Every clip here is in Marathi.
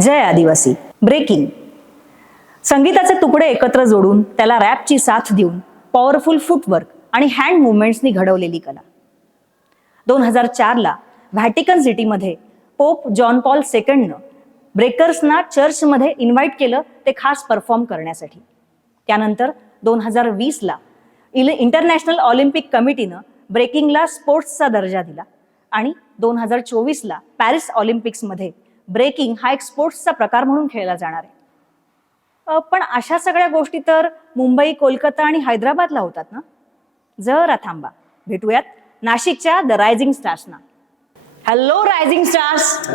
जय आदिवासी. ब्रेकिंग संगीताचे तुकडे एकत्र जोडून त्याला रॅपची साथ देऊन पॉवरफुल फुटवर्क आणि हँड मुवमेंट्सनी घडवलेली कला. दोन हजार चारला व्हॅटिकन सिटीमध्ये पोप जॉन पॉल सेकंडनं ब्रेकर्सना चर्चमध्ये इन्व्हाइट केलं ते खास परफॉर्म करण्यासाठी. त्यानंतर दोन हजार वीसला इल इंटरनॅशनल ऑलिम्पिक कमिटीनं ब्रेकिंगला स्पोर्ट्सचा दर्जा दिला आणि दोन हजार चोवीसला पॅरिस ऑलिम्पिक्समध्ये ब्रेकिंग हा एक स्पोर्ट्सचा प्रकार म्हणून खेळला जाणार आहे. पण अशा सगळ्या गोष्टी तर मुंबई कोलकाता आणि हैदराबादला होतात ना? जरा थांबा. भेटूयात नाशिकच्या द रायझिंग स्टार्सना हॅलो रायझिंग स्टार्स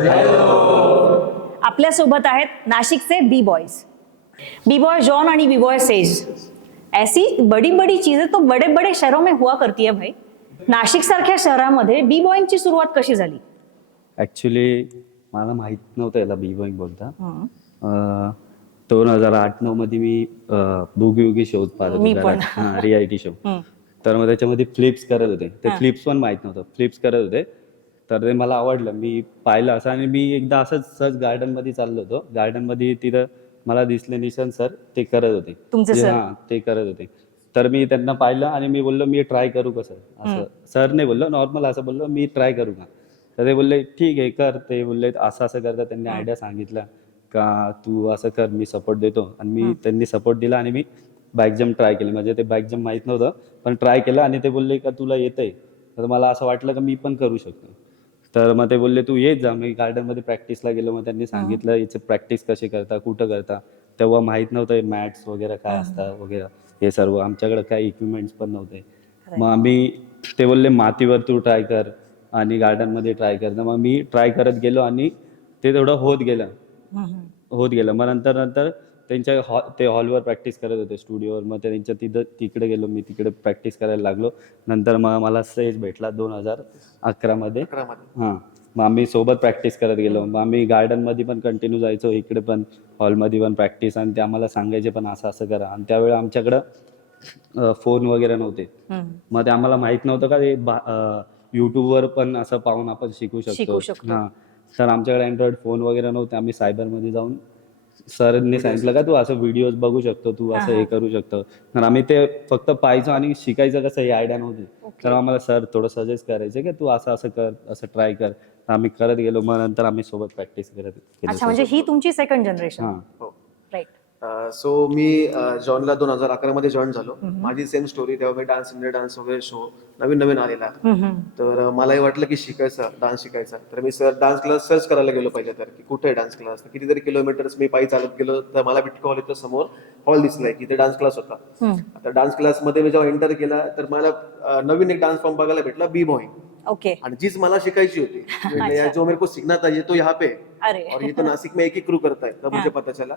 आपल्यासोबत आहेत नाशिकचे B boys B boy John आणि बी बॉय सेज ऐसी बडी बडी चीजें तो बडे बडे शहरों में हुआ करती है भाई. नाशिक सारख्या शहरामध्ये बी बॉईंगची सुरुवात कशी झाली? ऍक्च्युली मला माहीत नव्हतं याला बी बॉईंग बोलता. दोन हजार आठ नऊ मध्ये मी बुगी बुगी शोज पाहत मी पण. होतो रियालिटी शो. तर मग त्याच्यामध्ये फ्लिप्स करत होते. ते हा. फ्लिप्स पण माहीत नव्हतं. फ्लिप्स करत होते. तर ते मला आवडलं. मी पाहिलं असं आणि मी एकदा असंच सहज गार्डनमध्ये चाललो होतो. गार्डनमध्ये तिथं मला दिसले निशांत सर ते करत होते. तुमचे जे- sir? हा ते करत होते. तर मी त्यांना पाहिलं आणि मी बोललो मी ट्राय करू कसं असं सर नाही बोललो नॉर्मल असं बोललो मी ट्राय करू का? तर ते बोलले ठीक आहे कर. ते बोलले असं असं करता. त्यांनी आयडिया सांगितलं का तू असं कर मी सपोर्ट देतो. आणि मी त्यांनी सपोर्ट दिला आणि मी बाईक जम्प ट्राय केली. म्हणजे ते बाईक जम्प माहीत नव्हतं पण ट्राय केलं आणि ते बोलले का तुला येतंय? तर मला असं वाटलं का मी पण करू शकतो. तर मग ते बोलले तू येत जा. मी गार्डनमध्ये प्रॅक्टिसला गेलो मग त्यांनी सांगितलं याचे प्रॅक्टिस कशी करता कुठं करता? तेव्हा माहीत नव्हतं मॅट्स वगैरे काय असतात वगैरे. हे सर्व आमच्याकडे काही इक्विपमेंट्स पण नव्हते. मग आम्ही ते बोलले मातीवर तू ट्राय कर. आणि गार्डनमध्ये ट्राय कर तर मग मी ट्राय करत गेलो आणि ते तेवढं होत गेलं. होत गेलं. मग नंतर नंतर त्यांच्या हॉ ते हॉलवर प्रॅक्टिस करत होते स्टुडिओवर मग ते त्यांच्या तिथं तिकडे गेलो. मी तिकडे प्रॅक्टिस करायला लागलो. नंतर मग मला स्टेज भेटला दोन हजार अकरामध्ये हां. मग आम्ही सोबत प्रॅक्टिस करत गेलो. मग आम्ही गार्डनमध्ये पण कंटिन्यू जायचो. इकडे पण हॉलमध्ये पण प्रॅक्टिस आणि ते आम्हाला सांगायचे पण असं असं करा. आणि त्यावेळी आमच्याकडं फोन वगैरे नव्हते. हं. मग ते आम्हाला माहीत नव्हतं का ते युट्यूबवर पण असं पाहून आपण शिकू शिकू शकतो. शकतो. हां. तर आमच्याकडे अँड्रॉइड फोन वगैरे नव्हते. आम्ही सायबरमध्ये जाऊन सरने सांगितलं का तू असं व्हिडिओज बघू शकतो तू असं हे. करू शकतो. तर आम्ही ते फक्त पाहायचो आणि शिकायचं कसं हे आयडिया नव्हती. तर आम्हाला सर थोडं सजेस्ट करायचे की तू असं असं कर असं ट्राय कर. तर आम्ही करत गेलो. मग नंतर आम्ही सोबत प्रॅक्टिस करत अच्छा म्हणजे ही तुमची सेकंड जनरेशन हां. सो मी जॉनला दोन हजार अकरा मध्ये जॉईन झालो. माझी सेम स्टोरी तेव्हा मी डान्स इंडिया डान्स वगैरे शो नवीन नवीन आलेला. तर मलाही वाटलं की शिकायचं डान्स शिकायचा. तर मी सर डान्स क्लास सर्च करायला गेलो पाहिजे तर की कुठे डान्स क्लास कितीतरी किलोमीटर्स मी पायी चालत गेलो तर मला बिटको इथं समोर हॉल दिसलाय की इथे डान्स क्लास होता. आता डान्स क्लासमध्ये मी जेव्हा एंटर केला तर मला नवीन एक डान्स फॉर्म बघायला भेटला बी बॉईंग ओके. आणि जीच मला शिकायची होती. म्हणजे जो मेरे को सीखना था ये तो यहाँ पे. अरे. और ये तो नासिक में एक ही क्रू करता है तब मुझे पता चला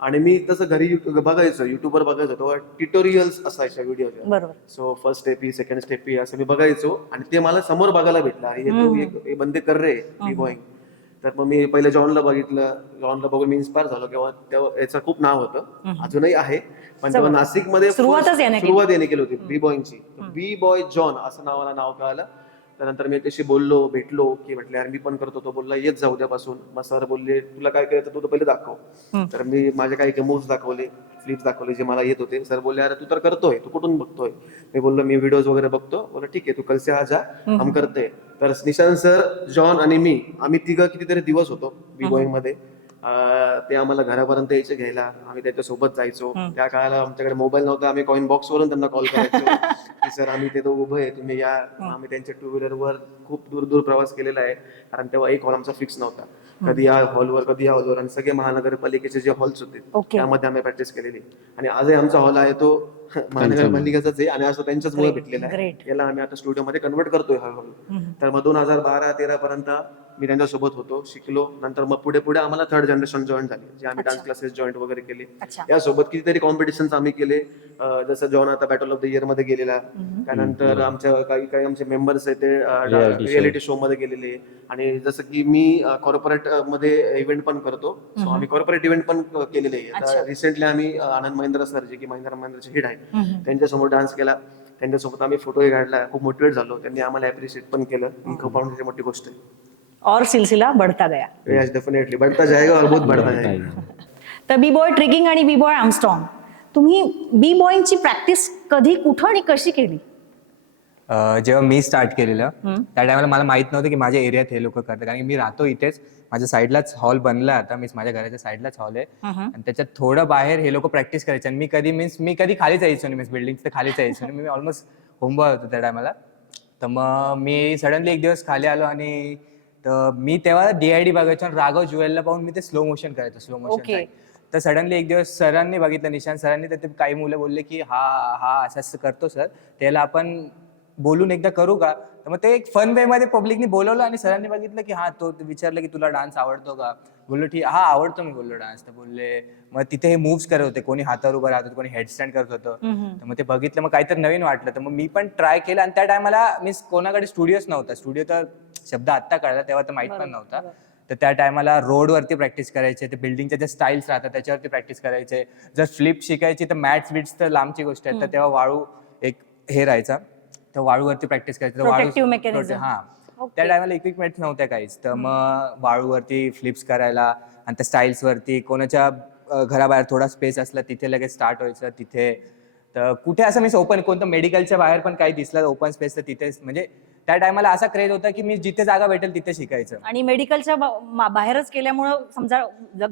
आणि मी तसं घरी यु- बघायचं युट्यूबवर बघायचो तेव्हा ट्युटोरियल्स असायच्या व्हिडिओच्या बरोबर. सो फर्स्ट स्टेप ही सेकंड स्टेप ही असं मी बघायचो. आणि ते मला समोर बघायला भेटलं अरे हे तो एक- हे बंदे कर रे बी बॉईंग तर मग मी पहिले जॉनला बघितलं. जॉनला बघून मी इन्स्पायर झालो किंवा तेव्हा याचं खूप नाव होतं. अजूनही आहे. पण तेव्हा नाशिकमध्ये सुरुवातच first- याने केली. सुरुवात याने केली होती बी बॉईंगची बी बॉय जॉन असं नावाला नाव कळालं. त्यानंतर मी त्याशी बोललो भेटलो की म्हटलं यार मी पण करतो. तो बोलला येत जा उद्यापासून मग सर बोलले तुला काय करायचं? तू तर पहिले दाखव. तर मी माझे काही मूव्स दाखवले फ्लिप्स दाखवले जे मला येत होते. सर बोलले अरे तू तर करतोय तू कुठून बघतोय? मी बोललो मी व्हिडिओज वगैरे बघतो. बोललो ठीक आहे तू कल से आ जा हम करते. तर निशांत सर जॉन आणि मी आम्ही तिघं कितीतरी दिवस होतो बी बॉईंगमध्ये. ते आम्हाला घरापर्यंत यायचे घ्यायला. आम्ही त्याच्या सोबत जायचो त्या काळाला आमच्याकडे मोबाईल नव्हता. आम्ही कॉइन बॉक्स वरून त्यांना कॉल करायचो. की सर आम्ही तिथं उभं आहे. तुम्ही या. आम्ही त्यांच्या टू व्हीलर वर खूप दूर दूर प्रवास केलेला आहे. कारण तेव्हा एक हॉल आमचा फिक्स नव्हता. कधी या हॉलवर कधी या हॉलवर आणि सगळे महानगरपालिकेचे जे हॉल्स होते त्यामध्ये आम्ही प्रॅक्टिस केलेली. आणि आजही आमचा हॉल आहे तो महानगरपालिकेचाच आहे आणि असं त्यांच्याच मुळे भेटलेला आहे. Great. याला आम्ही आता स्टुडिओमध्ये कन्वर्ट करतोय हळूहळू. तर मग दोन हजार बारा तेरा पर्यंत मी त्यांच्यासोबत होतो शिकलो. नंतर मग पुढे पुढे आम्हाला थर्ड जनरेशन जॉईन झाली. जे आम्ही डान्स क्लासेस जॉईन वगैरे केले. अच्छा. यासोबत कितीतरी कॉम्पिटिशन आम्ही केले. अं, जसं जॉन आता बॅटल ऑफ द इयरमध्ये गेलेला. त्यानंतर आमच्या काही काही आमचे मेंबर्स आहेत ते. रियालिटी शो मध्ये गेलेले. आणि जसं की मी कॉर्पोरेटमध्ये इव्हेंट पण करतो. सो आम्ही कॉर्पोरेट इव्हेंट पण केलेले आहे. आता रिसेंटली आम्ही अं, आनंद महिंद्रा सर जे की महिंद्रा महिंद्राचे हेड आहेत त्यांच्यासमोर डान्स केला. त्यांच्यासोबत आम्ही फोटोही काढला. खूप मोटिवेट झालो. त्यांनी आम्हाला अप्रिशिएट पण केलं. खूप मोठी गोष्ट आहे. और सिलसिला बढ़ता गया. यस डेफिनेटली बढ़ता जाएगा और बहुत बढ़ता जाएगा. तर बी बॉय ट्रिगिंग आणि बी बॉय आमस्ट्रॉंग तुम्ही बी बॉईंगची प्रॅक्टिस कधी कुठं आणि कशी केली? जेव्हा मी स्टार्ट केलेलं त्या टायमाला मला माहीत नव्हतं की माझ्या एरियात हे लोक करतात. कारण की मी राहतो इथेच. माझ्या साईडलाच हॉल बनला आता. मीन्स माझ्या घराच्या साईडलाच हॉल आहे. आणि त्याच्यात थोडं बाहेर हे लोक प्रॅक्टिस करायचे. आणि मी कधी मीन्स मी कधी खालीच यायचो नाही. मीन्स बिल्डिंग तर खालीच यायचो नाही. मी ऑलमोस्ट होमबॉय होतो त्या टायमाला तर मग मी सडनली एक दिवस खाली आलो आणि तर मी तेव्हा डीआयडी बघायचो आणि राघव ज्वेलला पाहून मी ते स्लो मोशन करायचो स्लो. मोशन तर सडनली एक दिवस सरांनी बघितलं निशांत सरांनी तर ते काही मुलं बोलले की हा हा असं करतो सर. त्याला आपण बोलून एकदा करू का? तर मग ते एक फन वे मध्ये पब्लिकनी बोलवलं आणि सरांनी बघितलं की हा तो विचारलं की तुला डान्स आवडतो का? बोललो ठीक हा आवडतो मी बोललो डान्स तर बोलले मग तिथे हे मूव्स करत होते कोणी हातावर उभं राहत होतं कोणी हेडस्टँड करत होतं. तर मग ते बघितलं मग काहीतरी नवीन वाटलं. तर मग मी पण ट्राय केलं आणि त्या टायमाला मीन्स कोणाकडे स्टुडिओच नव्हता. स्टुडिओ तर शब्द आत्ता कळला तेव्हा तर माहीत पण नव्हता. तर त्या टायमाला रोडवरती प्रॅक्टिस करायचे ते बिल्डिंगच्या जे स्टाईल्स राहतात त्याच्यावरती प्रॅक्टिस करायचे. जर फ्लिप शिकायची तर मॅट्स बिट्स तर लांबची गोष्ट आहे. तर तेव्हा वाळू एक हे राहायचा. तर वाळूवरती प्रॅक्टिस करायची तर Protective वाळू mechanism. हा. त्या टायमाला इक्विपमेंट नव्हत्या काहीच. तर मग वाळूवरती फ्लिप्स करायला आणि त्या स्टाईल्स वरती कोणाच्या अं, घराबाहेर थोडा स्पेस असला तिथे लगेच स्टार्ट व्हायचं तिथे. तर कुठे असं मी ओपन कोणतं मेडिकलच्या बाहेर पण काही दिसलं ओपन स्पेस तर तिथेच म्हणजे त्या टायमाला असा क्रेज होता की मी जिथे जागा भेटेल तिथे शिकायचं. आणि मेडिकलच्या बा- बाहेरच केल्यामुळं समजा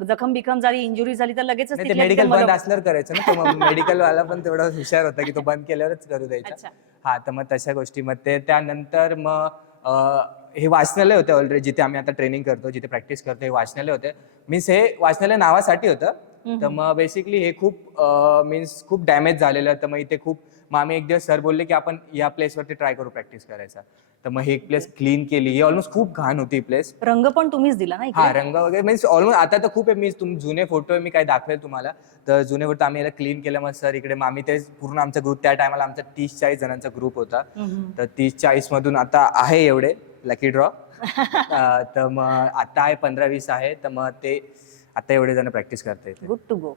जखम बिखम झाली इंजुरी झाली तर लगेच नाही ते मेडिकल बंद असल्यावर करायचं ना तर मग मेडिकल वाला पण तेवढा हुशार होता की तो बंद केल्यावरच करू द्यायचा. अच्छा. हा तर मग तशा गोष्टी. मग ते त्यानंतर मग अं, हे वाचनालय होते ऑलरेडी जिथे आम्ही आता ट्रेनिंग करतो जिथे प्रॅक्टिस करतो हे वाचनालय होते. मीन्स हे वाचनालय नावासाठी होतं. तर मग बेसिकली हे खूप मीन्स खूप डॅमेज झालेलं तर मग इथे खूप मग आम्ही एक दिवस सर बोलले की आपण या प्लेसवरती ट्राय करू प्रॅक्टिस करायचा. तर मग हे एक प्लेस क्लीन केली. ही ऑलमोस्ट खूप घाण होती प्लेस रंग पण तुम्हीच दिला ना हा इकडे? रंग वगैरे मीन्स ऑलमोस्ट आता तर खूप आहे. मी तुम जुने फोटो मी काही दाखवेल तुम्हाला. तर जुने फोटो आम्ही याला क्लीन केलं. मग सर इकडे मग आम्ही ते पूर्ण आमचा ग्रुप त्या टायमाला आमचा तीस चाळीस जणांचा ग्रुप होता. हम्म. तर तीस चाळीस मधून आता आहे एवढे. लकी ड्रॉ तर मग आता आहे पंधरा वीस आहे. तर मग ते आता एवढे जण प्रॅक्टिस करता येते गुड टू गो.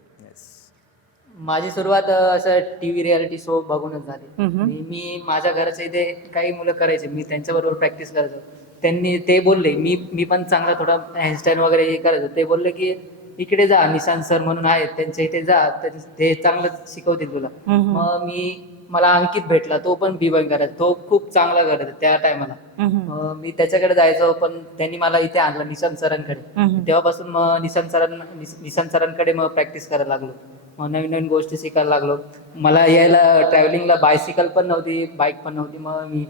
माझी सुरुवात असं टीव्ही रियालिटी शो बघूनच झाली. आणि मी माझ्या घराच्या इथे काही मुलं करायचे. मी त्यांच्याबरोबर प्रॅक्टिस करायचो. त्यांनी ते बोलले मी मी पण चांगला थोडा हँडस्टँड वगैरे हे करायचो. ते बोलले की इकडे जा निशांत सर म्हणून आहेत. त्यांच्या इथे जा. ते चांगलं शिकवतील तुला. मग मी मला अंकित भेटला. तो पण बी बॉईंग करायचा तो खूप चांगला करायचा त्या टायमाला. मी त्याच्याकडे जायचो पण त्यांनी मला इथे आणलं निशांत सरांकडे. तेव्हापासून मग निशांत सरांना निशांत सरांकडे मग प्रॅक्टिस करायला लागलो. नवीन नवीन गोष्टी शिकायला लागलो. मला यायला ट्रॅव्हलिंगला बायसिकल पण नव्हती बाईक पण नव्हती. मग मी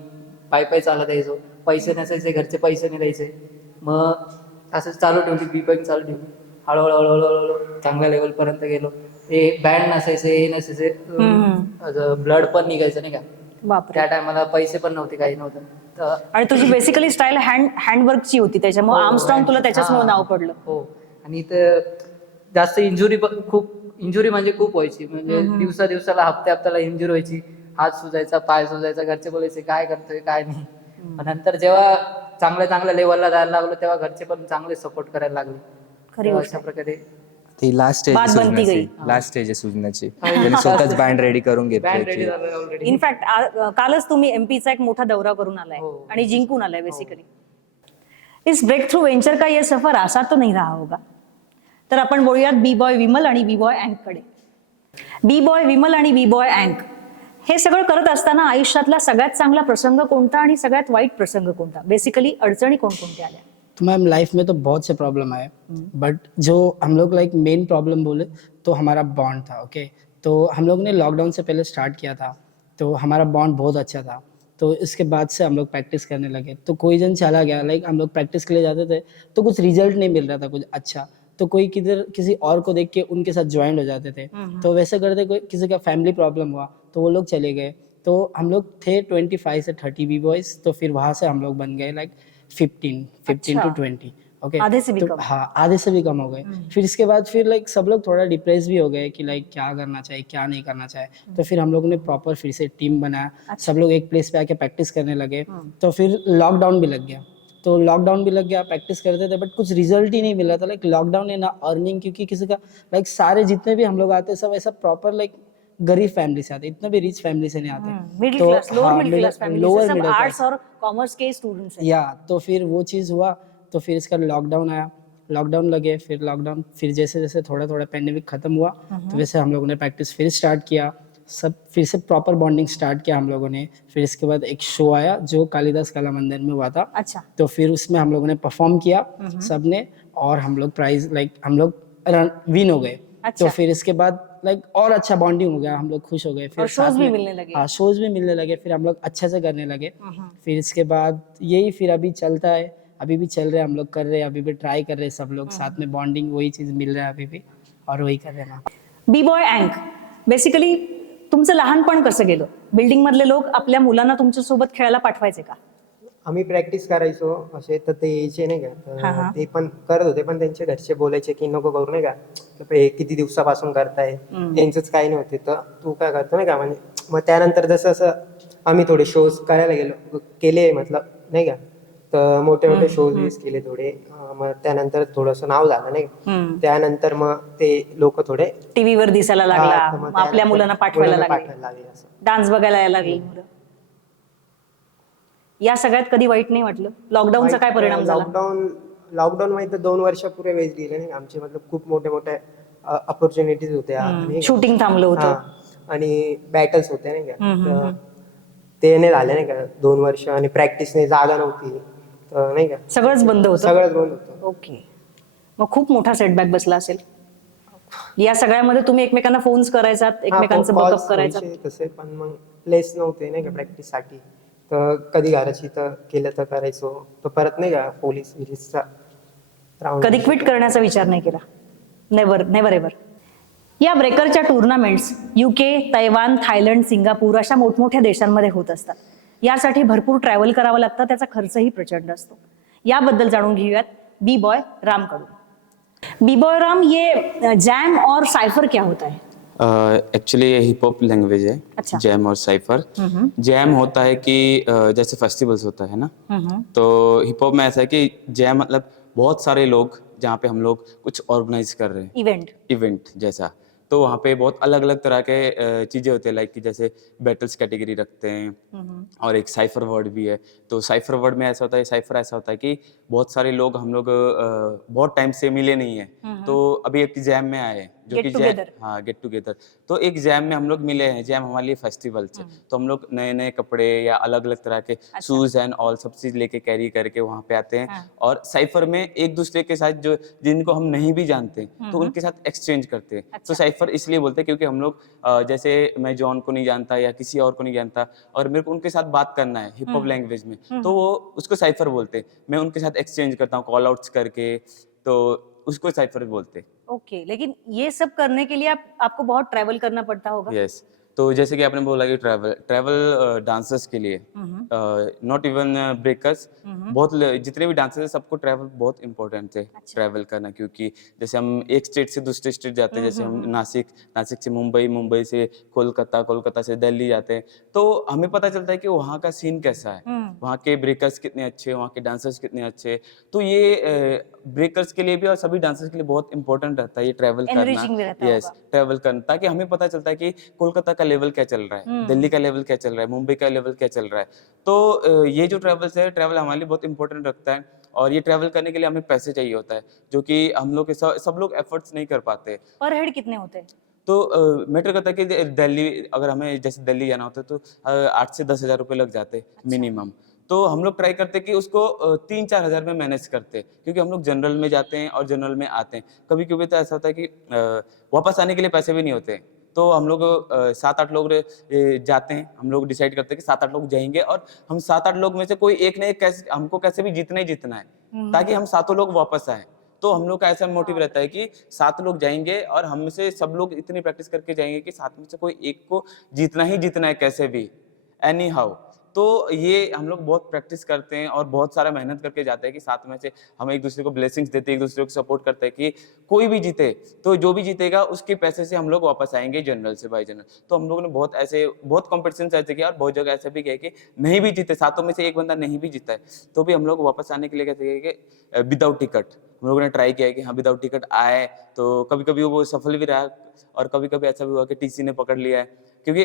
पाय पाय चालत यायचो. पैसे नसायचे घरचे पैसे नाही द्यायचे. मग असं चालू ठेवली बी बाईक चालू ठेवली. हळूहळू हळूहळू हळूहळू चांगल्या लेवलपर्यंत गेलो. ते बँड नसायचे हे नसायचे. ब्लड पण निघायचं नाही का? बापरे. त्या टायमाला पैसे पण नव्हते काही नव्हतं. आणि तुझी बेसिकली स्टाईल हँड हँडवर्कची होती. त्याच्यामुळे हो, आर्मस्ट्रॉंग तुला hand- त्याच्याचमुळे हा. नाव पडलं. हो. आणि इथं जास्त इंजुरी खूप इंजुरी म्हणजे खूप व्हायची. म्हणजे दिवसा दिवसाला हप्त्या हप्त्याला इंजुरी व्हायची. हात सुजायचा पाय सुजायचा घरचे बोलायचे काय करतोय काय नाही. नंतर जेव्हा चांगल्या चांगल्या लेवलला जायला लागलो तेव्हा घरचे पण चांगले सपोर्ट करायला लागले. खरी अशा प्रकारे ती लास्ट स्टेज बनती गई. लास्ट स्टेज आहे सुजण्याची. त्यांनी स्वतःच बँड रेडी करून बँड रेडी घेतली झालं ऑलरेडी इनफॅक्ट कालच तुम्ही एमपीचा एक मोठा दौरा करून आलाय हो. आणि जिंकून आलाय बेसिकली इस ब्रेक थ्रू वेंचर का ये सफर? आसा तो नहीं रहा होगा. तर आपण बोलूयात बी बॉय विमल आणि बी बॉय अँककडे बी बॉय विमल आणि बी बॉय अँक. हे सगळं करत असताना आयुष्यातला सगळ्यात चांगला प्रसंग कोणता आणि सगळ्यात वाईट प्रसंग कोणता? बेसिकली अडचणी कोणकोणत्या आल्या? तो मैम लाइफ में तो बहुत से प्रॉब्लम आए. बट जो हम लोग लाइक मेन प्रॉब्लम बोले तो हमारा बॉन्ड था ओके तो हम लोग ने लॉकडाउन से पहले स्टार्ट किया था तो हमारा बॉन्ड बहुत अच्छा था. तो इसके बाद से हम लोग प्रैक्टिस करने लगे. तो कोई जन चला गया लाइक हम लोग प्रैक्टिस के लिए जाते थे तो कुछ रिजल्ट नहीं मिल रहा था कुछ अच्छा. तो कोई किधर किसी और को देख के उनके साथ ज्वाइंट हो जाते थे। तो वैसे करते कोई किसी का फैमिली प्रॉब्लम हुआ तो वो लोग चले गए। तो हम लोग थे ट्वेंटी फाइव से थर्टी बी बॉयज़ तो फिर वहाँ से हम लोग बन गए लाइक फिफ्टीन फिफ्टीन टू अच्छा। ट्वेंटी ओके आधे से भी तो कम। हाँ आधे से भी कम हो गए। फिर इसके बाद फिर लाइक सब लोग थोड़ा डिप्रेस भी हो गए कि लाइक क्या करना चाहिए क्या नहीं करना चाहिए। तो फिर हम लोग ने प्रॉपर फिर से टीम बनाया। सब लोग एक प्लेस पे आके प्रैक्टिस करने लगे। तो फिर लॉकडाउन भी लग गया। तो लॉकडाउन भी लग गया प्रैक्टिस करते थे बट कुछ रिज़ल्ट ही नहीं मिल रहा था। लाइक लॉकडाउन है ना अर्निंग क्योंकि किसी का लाइक सारे जितने भी हम लोग आते हैं सब ऐसा प्रॉपर लाइक गरीब फैमिली से आते इतने भी रिच फैमिली से नहीं आते। तो, लोअर मिडिल क्लास और कॉमर्स के स्टूडेंट्स हैं। या तो फिर वो चीज़ हुआ तो फिर इसका लॉकडाउन आया। लॉकडाउन लगे फिर लॉकडाउन फिर जैसे जैसे थोड़ा थोड़ा पेंडेमिक खत्म हुआ तो वैसे हम लोगों ने प्रैक्टिस फिर स्टार्ट किया। सब फिर से प्रॉपर बॉन्डिंग स्टार्ट किया हम लोगों ने। फिर इसके बाद एक शो आया जो कालिदास कला मंदिर में हुआ था। अच्छा। तो फिर उसमें हम लोगों ने परफॉर्म किया सबने और हम लोग प्राइज लाइक हम लोग विन हो गए। अच्छा। तो फिर इसके बाद लाइक और अच्छा बॉन्डिंग हो गया हम लोग खुश हो गए। फिर साथ भी मिलने लगे। हाँ शोज़ भी मिलने लगे फिर हम लोग अच्छे से करने लगे। फिर इसके बाद यही फिर अभी चलता है। अभी भी चल रहे हम लोग कर रहे हैं अभी भी ट्राई कर रहे हैं सब लोग। साथ में बॉन्डिंग वही चीज़ मिल रहा है अभी भी और वही कर रहे हैं बी बॉय अँक बेसिकली तुमचं लहानपण कसं गेलं? बिल्डिंग मधले लोक आपल्या मुलांना तुमच्यासोबत खेळायला पाठवायचे का? आम्ही प्रॅक्टिस करायचो. असे तर ते यायचे नाही हा, हा. का ते पण करत होते पण त्यांचे घरचे बोलायचे की नको करू नाही का? तर हे किती दिवसापासून करताय? त्यांचंच काही नव्हते. तर तू काय करतो नाही का? म्हणजे मग त्यानंतर जसं असं आम्ही थोडे शोज करायला गेलो केले मतलब नाही का? तर मोठे मोठे शोज यूज केले थोडे. मग त्यानंतर थोडंसं नाव झालं नाही त्यानंतर मग ते लोक थोडे टीव्हीवर दिसायला लागला. आपल्या मुलांना पाठवायला लागले. डान्स बघायला यायला लागली या सगळ्यात कधी वाईट नाही वाटलं? लॉकडाऊनचा काय परिणाम झाला? लॉकडाऊन लॉकडाऊन मध्ये दोन वर्षापूर्वी वेस्ट गेले नाही? आमचे मतलब खूप मोठे मोठे ऑपॉर्च्युनिटीज होत्या? शूटिंग थांबलं होतं. आणि बॅटल्स होते नाही का? ते नाही झाले नाही का? दोन वर्ष आणि प्रॅक्टिस नाही जागा नव्हती. तर नाही का? सगळंच बंद होतं? सगळंच बंद होतं. ओके. मग खूप मोठा सेटबॅक बसला असेल. या सगळ्यामध्ये तुम्ही एकमेकांना फोन्स करायचात एकमेकांचं हा, calls बकअप करायचं व्हायचे तसे पण मग प्लेस नव्हते नाही का प्रॅक्टिससाठी. तर कधी घराची तर केलं तर करायचो. तर परत नाही का पोलीस विलीसचा राऊंड कधी क्विट करण्याचा विचार नाही केला? नेव्हर नेव्हर एव्हर या ब्रेकरच्या tournaments UK Taiwan Thailand Singapore अशा मोठमोठ्या देशांमध्ये होत असतात. यासाठी भरपूर ट्रॅव्हल करावं लागतं त्याचा खर्चही प्रचंड असतो. याबद्दल जाणून घेऊयात बी बॉय रामकडून बी बॉय राम ये जैम और साइफर क्या होता है? एक्चुअली ये हिप हॉप लैंग्वेज अच्छा। है जैम और साइफर जैम होता है कि जैसे फेस्टिवल्स होता है ना? तो हिप हॉप में ऐसा है कि जैम मतलब बहुत सारे लोग जहाँ पे हम लोग कुछ ऑर्गेनाइज कर रहे हैं। इव्हेंट इवेंट जैसा। तो वहाँ पे बहुत अलग अलग तरह के चीज़ें होती है लाइक कि जैसे बैटल्स कैटेगरी रखते हैं। और एक साइफर वर्ड भी है। तो साइफर वर्ड में ऐसा होता है साइफर ऐसा होता है कि बहुत सारे लोग हम लोग बहुत टाइम से मिले नहीं है। तो अभी एक जैम में आए हैं। जो कि जैम हाँ गेट टुगेदर तो एक जैम में हम लोग मिले हैं जैम हमारे लिए फेस्टिवल है तो हम लोग नए नए कपड़े या अलग अलग तरह के शूज़ एंड ऑल सब चीज़ लेके कैरी करके वहाँ पे आते हैं। और साइफर में एक दूसरे के साथ जो जिनको हम नहीं भी जानते तो उनके साथ एक्सचेंज करते हैं। तो साइफर इसलिए बोलते हैं क्योंकि हम लोग जैसे मैं जॉन को नहीं जानता या किसी और को नहीं जानता और मेरे को उनके साथ बात करना है हिप हॉप लैंग्वेज में तो वो उसको साइफर बोलते हैं। मैं उनके साथ एक्सचेंज करता हूँ कॉल आउट्स करके तो उसको साइफर बोलते हैं। ओके लेकिन ये सब करने के लिए आप, आपको बहुत ट्रैवल करना पड़ता होगा। यस तो जैसे कि आपने बोला कि ट्रैवल ट्रैवल डांसर्स के लिए नॉट इवन ब्रेकर्स बहुत जितने भी डांसर्स हैं सबको ट्रैवल बहुत इंपॉर्टेंट है ट्रैवल करना क्योंकि जैसे हम एक स्टेट से दूसरे स्टेट जाते हैं जैसे हम नासिक नासिक से मुंबई मुंबई से कोलकाता कोलकाता से दिल्ली जाते हैं तो हमें पता चलता है कि वहाँ का सीन कैसा है। वहाँ के ब्रेकर्स कितने अच्छे हैं वहाँ के डांसर्स कितने अच्छे हैं तो ये ब्रेकर्स के लिए भी और सभी डांसर्स के लिए बहुत इंपॉर्टेंट रहता है ये ट्रैवल करना। यस ट्रैवल करना ताकि हमें पता चलता है कि कोलकाता का लेवल क्या चल रहा है? दिल्ली का लेवल क्या चल रहा है? मुंबई का लेवल क्या चल रहा है? तो ये जो ट्रैवल्स है ट्रैवल हमारे लिए बहुत इंपॉर्टेंट रखता है और ये ट्रैवल करने के लिए हमें पैसे चाहिए होता है जो कि हम लोग के सब सब लोग एफर्ट्स नहीं कर पाते। पर हेड कितने होते हैं? तो मैटर करता है कि दिल्ली अगर हमें जैसे दिल्ली जाना होता है तो आठ से दस हज़ार रुपये लग जाते मिनिमम तो हम लोग ट्राई करते कि उसको तीन चार हज़ार में मैनेज करते क्योंकि हम लोग जनरल में जाते हैं और जनरल में आते हैं। कभी कभी तो ऐसा होता है कि वापस आने के लिए पैसे भी नहीं होते। तो हम लोग सात आठ लोग जाते हैं। हम लोग डिसाइड करते हैं कि सात आठ लोग जाएँगे और हम सात आठ लोग में से कोई एक ना एक कैसे हमको कैसे भी जीतना ही जीतना है। ताकि हम सातों लोग वापस आए। तो हम लोग का ऐसा मोटिव रहता है कि सात लोग जाएँगे और हम में से सब लोग इतनी प्रैक्टिस करके जाएँगे कि सात में से कोई एक को जीतना ही जीतना है कैसे भी। एनी हाउ तो ये हम लोग बहुत प्रैक्टिस करते हैं और बहुत सारा मेहनत करके जाते हैं कि साथ में से हम एक दूसरे को ब्लेसिंग्स देते हैं, एक दूसरे को सपोर्ट करते हैं कि कोई भी जीते तो जो भी जीतेगा उसके पैसे से हम लोग वापस आएँगे जनरल से बाई जनरल तो हम लोगों ने बहुत ऐसे, बहुत कॉम्पिटिशन ऐसे किया और बहुत जगह ऐसे भी किया कि नहीं भी जीते, सातों में से एक बंदा नहीं भी जीता है तो भी हम लोग वापस आने के लिए कहते हैं कि विदाउट टिकट हम लोगों ने ट्राई किया कि हाँ विदाउट टिकट आए तो कभी कभी वो सफल भी रहा और कभी कभी ऐसा भी हुआ कि टीसी ने पकड़ लिया है, क्योंकि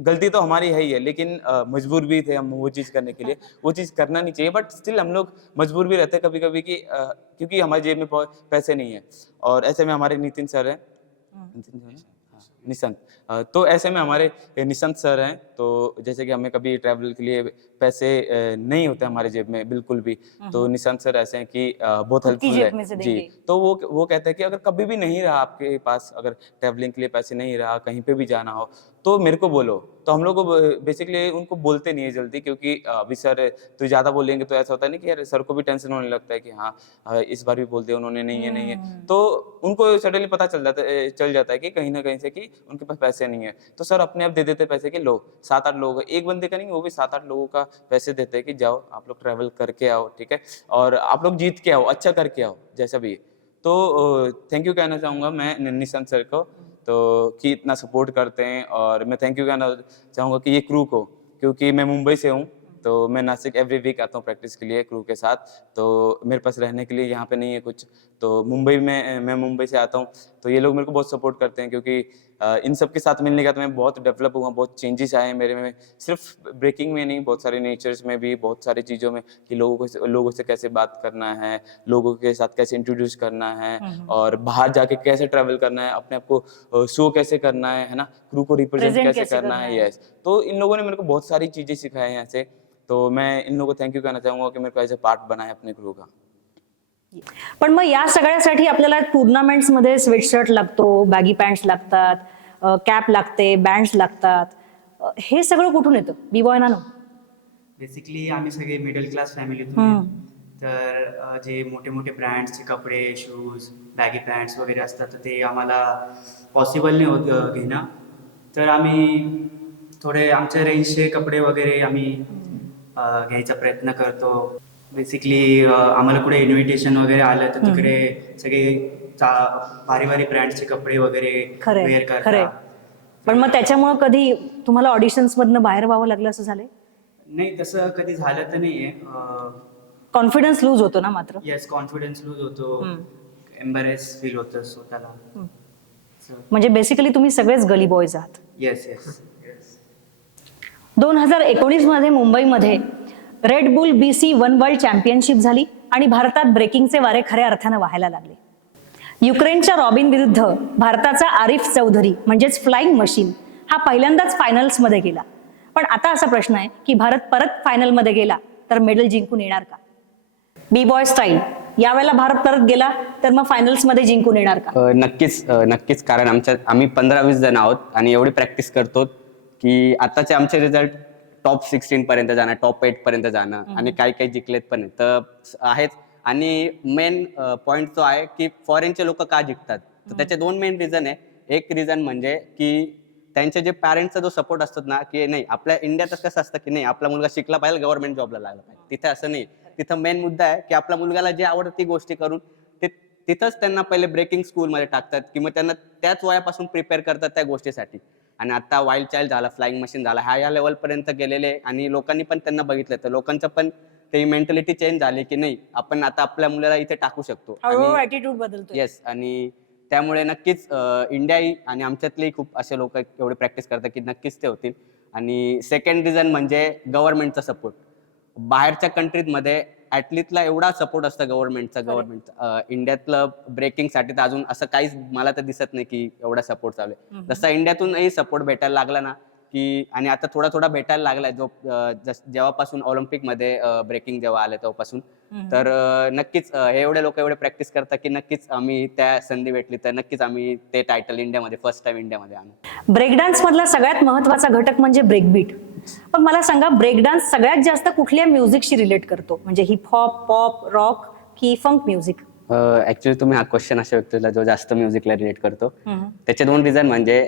गलती तो हमारी है ही है लेकिन मजबूर भी थे हम वो चीज़ करने के लिए। वो चीज़ करना नहीं चाहिए बट स्टिल हम लोग मजबूर भी रहते हैं कभी कभी कि क्योंकि हमारे जेब में पैसे नहीं है। और ऐसे में हमारे नितिन सर हैं। नितिन सर हैं? अ, तो ऐसे में हमारे निशंत सर हैं तो जैसे कि हमें कभी ट्रैवल के लिए पैसे नहीं होते हमारे जेब में बिल्कुल भी। तो निशंत सर ऐसे हैं कि बहुत हेल्पफुल है। जी तो वो वो कहते हैं कि अगर कभी भी नहीं रहा आपके पास अगर ट्रैवलिंग के लिए पैसे नहीं रहा कहीं पे भी जाना हो तो मेरे को बोलो। तो हम लोग को बेसिकली उनको बोलते नहीं है जल्दी क्योंकि अभी सर तो ज़्यादा बोलेंगे तो ऐसा होता है नहीं कि यार सर को भी टेंशन होने लगता है कि हाँ इस बार भी बोल दिया उन्होंने नहीं है नहीं है। तो उनको सडनली पता चल जाता है चल जाता है कि कहीं ना कहीं से कि उनके पास पैसे नहीं है। तो सर, अपने आप दे देते पैसे कि लो सात आठ लोग, एक बंदे का नहीं, वो भी सात आठ लोगों का पैसे देते हैं कि जाओ, आप लोग ट्रैवल करके आओ, ठीक है? और आप लोग जीत के आओ अच्छा करके आओ, जैसा भी तो थैंक यू कहना चाहूँगा मैं नि- सर को तो कि इतना सपोर्ट करते हैं। और मैं थैंक यू कहना चाहूँगा कि ये क्रू को, क्योंकि मैं मुंबई से हूँ तो मैं नासिक एवरी वीक आता हूँ प्रैक्टिस के लिए क्रू के साथ। तो मेरे पास रहने के लिए यहाँ पे नहीं है कुछ। तो मुंबई में, मैं मुंबई से आता हूँ। तो ये लोग मेरे को बहुत सपोर्ट करते हैं क्योंकि इन सब के साथ मिलने का तो मैं बहुत डेवलप हुआ बहुत चेंजेस आए हैं मेरे में। सिर्फ़ ब्रेकिंग में नहीं बहुत सारे नेचर्स में भी बहुत सारी चीज़ों में कि लोगों को लोगों से कैसे बात करना है लोगों के साथ कैसे इंट्रोड्यूस करना है और बाहर जाके कैसे ट्रैवल करना है अपने आप को शो कैसे करना है है ना? क्रू को रिप्रेजेंट कैसे कैसे करना है? है। यस तो इन लोगों ने मेरे को बहुत सारी चीज़ें सिखाई हैं ऐसे। तो मैं इन लोगों को थैंक यू कहना चाहूँगा कि मेरे को एज ए पार्ट बनाए अपने क्रू का। पण मग या सगळ्यासाठी आपल्याला टुर्नामेंट्समध्ये स्वेटशर्ट लागतो बॅगी पॅन्ट्स लागतात कॅप लागते बँड्स लागतात. हे सगळं कुठून येतं? बी बॉय ना बेसिकली आम्ही सगळे मिडल क्लास फॅमिलीतून आहे. तर जे मोठे मोठे ब्रँड्सचे कपडे शूज बॅगी पॅन्ट्स वगैरे असतात तर ते आम्हाला पॉसिबल नाही होत घेणं. तर आम्ही थोडे आमच्या रेंजचे कपडे वगैरे आम्ही घ्यायचा प्रयत्न करतो. बेसिकली आम्हाला कुठे इन्व्हिटेशन वगैरे आलं तर तिकडे सगळे भारी भारी ब्रँडचे कपडे वगैरे वेअर करतात. पण मग त्याच्यामुळं कधी तुम्हाला ऑडिशन्स मधनं बाहेर व्हावं लागलं असं झालंय? नाही तसं कधी झालं तर नाहीये. कॉन्फिडन्स लूज होतो ना मात्र? येस कॉन्फिडन्स लूज होतो. एम्बॅरेस फील होतं स्वतःला. म्हणजे बेसिकली तुम्ही सगळेच गली बॉयज आहात. येस येस दोन हजार एकोणीसमध्ये मुंबईमध्ये Red Bull B C one world championship झाली आणि भारतात ब्रेकिंगचे वारे खऱ्या अर्थानं व्हायला लागले. युक्रेनच्या रॉबिन विरुद्ध भारताचा आरिफ चौधरी म्हणजेच फ्लाइंग मशीन हा पहिल्यांदाच फायनल्समध्ये गेला. पण आता असा प्रश्न आहे की भारत परत फायनलमध्ये गेला तर मेडल जिंकून येणार का? बी बॉय स्टाईल यावेळेला भारत परत गेला तर मग फायनल्समध्ये जिंकून येणार का? नक्कीच नक्कीच कारण आमच्या आम्ही पंधरा वीस जण आहोत आणि एवढी प्रॅक्टिस करतो की आताचे आमचे रिझल्ट टॉप सिक्स्टीन पर्यंत जाणं टॉप एट पर्यंत जाणं आणि काही काही जिंकलेत पण आहेत. तर आहेच आणि मेन पॉइंट जो आहे की फॉरेनचे लोक का जिंकतात? तर त्याचे दोन मेन रिझन आहे. एक रिझन म्हणजे की त्यांचे जे पॅरेंट्सचा जो सपोर्ट असतात ना की नाही आपल्या इंडियात कसं असतं की नाही आपला मुलगा शिकला पाहिजे गव्हर्नमेंट जॉबला लागला पाहिजे. तिथे असं नाही. तिथं मेन मुद्दा आहे की आपल्या मुलगाला जे आवडतं ती गोष्टी करून ते तिथंच त्यांना पहिले ब्रेकिंग स्कूलमध्ये टाकतात किंवा त्यांना त्याच वयापासून प्रिपेअर करतात त्या गोष्टीसाठी. आणि आता वाईल्ड चाइल्ड झाला फ्लाइंग मशीन झाला ह्या या लेवलपर्यंत गेलेले आणि लोकांनी पण त्यांना बघितलं तर लोकांचं पण ते मेंटॅलिटी चेंज झाली की नाही आपण आता आपल्या मुलाला इथे टाकू शकतो. ऍटिट्यूड बदलतोय. येस आणि त्यामुळे नक्कीच इंडियाही आणि आमच्यातलेही खूप असे लोक एवढे प्रॅक्टिस करतात की नक्कीच ते होतील. आणि सेकंड रिझन म्हणजे गव्हर्नमेंटचा सपोर्ट बाहेरच्या कंट्रीजमध्ये ॲटलीस्टला एवढा सपोर्ट असतं गव्हर्नमेंटचा गव्हर्नमेंटचा. इंडियातलं ब्रेकिंगसाठी तर अजून असं काहीच मला तर दिसत नाही की एवढा सपोर्ट चालू आहे. जसा इंडियातूनही सपोर्ट भेटायला लागला ना की आणि आता थोडा थोडा भेटायला लागलाय जो जेव्हापासून ऑलिम्पिकमध्ये ब्रेकिंग जेव्हा आलं तेव्हापासून तर नक्कीच हे एवढे लोक एवढे प्रॅक्टिस करतात की नक्कीच आम्ही त्या संधी भेटली तर नक्कीच आम्ही ते टायटल इंडियामध्ये फर्स्ट टाइम इंडियामध्ये आणू. ब्रेकडान्स मधला सगळ्यात महत्त्वाचा घटक म्हणजे ब्रेकबीट. पण मला सांगा ब्रेकडान्स सगळ्यात जास्त कुठल्या म्युझिकशी रिलेट करतो? म्हणजे हिपहॉप पॉप रॉक की फंक म्युझिक ऍक्च्युली तुम्ही हा क्वेश्चन अशा व्यक्तीला जो जास्त म्युझिकला रिलेट करतो त्याचे दोन रिझन म्हणजे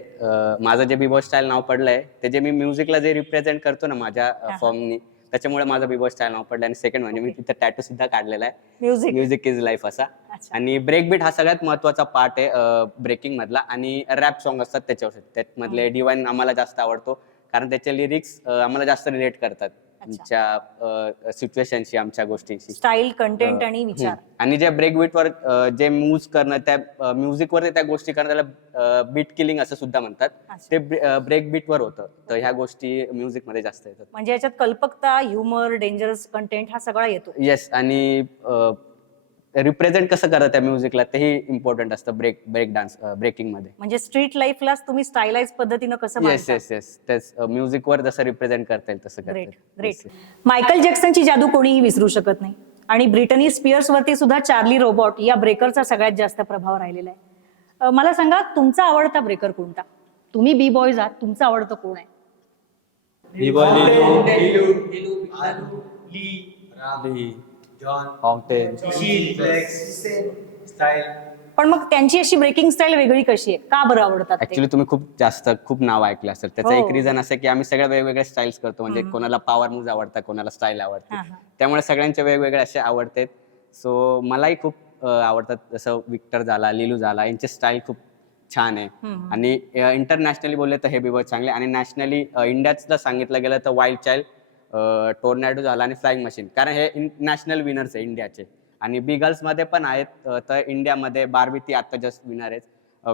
माझं जे बिबॉय स्टाईल नाव पडलंय ते जे मी म्युझिकला जे रिप्रेझेंट करतो ना माझ्या फॉर्मनी त्याच्यामुळे माझं बिबॉय स्टाईल नाव पडलं आणि सेकंड म्हणजे मी तिथं टॅटू सुद्धा काढलेला आहे. म्युझिक म्युझिक इज लाईफ असा. आणि ब्रेक बीट हा सगळ्यात महत्त्वाचा पार्ट आहे ब्रेकिंग मधला. आणि रॅप सॉन्ग असतात त्याच्यावर त्यामधले डिवाइन आम्हाला जास्त आवडतो. कारण त्याचे लिरिक्स आम्हाला जास्त रिलेट करतात. आमच्या सिच्युएशनशी आमच्या गोष्टींशी. स्टाईल कंटेंट आणि विचार. आणि जे ब्रेक बीटवर अ, जे मूव्ह करणं त्या म्युझिकवर त्या गोष्टी करणं त्याला बीट किलिंग असं सुद्धा म्हणतात. ते ब्रेक बीटवर होतं. तर ह्या गोष्टी म्युझिकमध्ये जास्त येतात. म्हणजे याच्यात कल्पकता ह्युमर डेंजरस कंटेंट हा सगळा येतो. येस आणि रिप्रेझेंट कसं करतात त्या म्युझिकला तेही इम्पॉर्टंट असतं ब्रेक ब्रेक डान्स ब्रेकिंगमध्ये म्हणजे स्ट्रीट लाईफला तुम्ही स्टाईलाइज पद्धतीनं कसं येस? येस येस तेच म्युझिकवर जसं रिप्रेझेंट करता येईल तसं ग्रेट ग्रेट मायकल जॅक्सनची जादू कोणीही विसरू शकत नाही आणि ब्रिटनी स्पियर्स वरती सुद्धा चार्ली रोबॉट या ब्रेकरचा सगळ्यात जास्त प्रभाव राहिलेला आहे अ, मला सांगा तुमचा आवडता ब्रेकर कोणता तुम्ही बी बॉयज आहात तुमचा आवडतं कोण आहे पण मग त्यांची अशी ब्रेकिंग स्टाईल वेगळी कशी आहे? का बरं आवडतात ते? ऍक्च्युली तुम्ही खूप जास्त खूप नाव ऐकलं असेल. त्याचं हो. एक रिझन असं की आम्ही सगळ्या वेगवेगळ्या स्टाईल्स करतो. म्हणजे कोणाला पॉवर मूव्ह आवडतात कोणाला स्टाईल आवडते. हा, हा. त्यामुळे सगळ्यांचे वेगवेगळे असे आवडतात सो मलाही खूप अं, आवडतात. जसं विक्टर झाला लिलू झाला यांचे स्टाईल खूप छान आहे. आणि इंटरनॅशनली बोलले तर हे बिबॉय चांगले. आणि नॅशनली इंडियातलं सांगितलं गेलं तर वाईल्ड चाइल्ड टोर्नॅडो झाला आणि फ्लाइंग मशीन कारण हे नॅशनल विनर्स आहे इंडियाचे. आणि बिगल्समध्ये पण आहेत. तर इंडियामध्ये बारबी ती आता जस्ट विनर आहेत.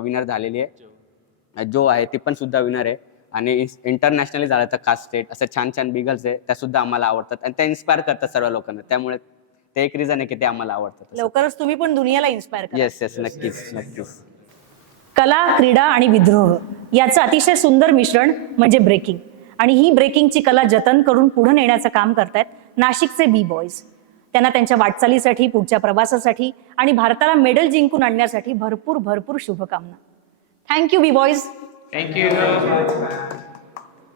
विनर झालेली आहे. जो. आहे ती पण सुद्धा विनर आहे. आणि इंटरनॅशनली झालं तर कास्ट स्टेट असं छान छान बिगल्स आहे त्या सुद्धा आम्हाला आवडतात. आणि त्या इन्स्पायर करतात सर्व लोकांना. त्यामुळे ते एक रिझन आहे की ते आम्हाला आवडतात लवकरच तुम्ही पण दुनियाला इन्स्पायर करा. येस येस नक्कीच नक्कीच. कला क्रीडा आणि विद्रोह याचं अतिशय सुंदर मिश्रण म्हणजे ब्रेकिंग आणि ही ब्रेकिंगची कला जतन करून पुढे नेण्याचं काम करतायत नाशिकचे बी बॉयज त्यांना त्यांच्या वाटचालीसाठी पुढच्या प्रवासासाठी आणि भारताला मेडल जिंकून आणण्यासाठी भरपूर भरपूर शुभकामना. थँक्यू बी बॉयज थँक्यू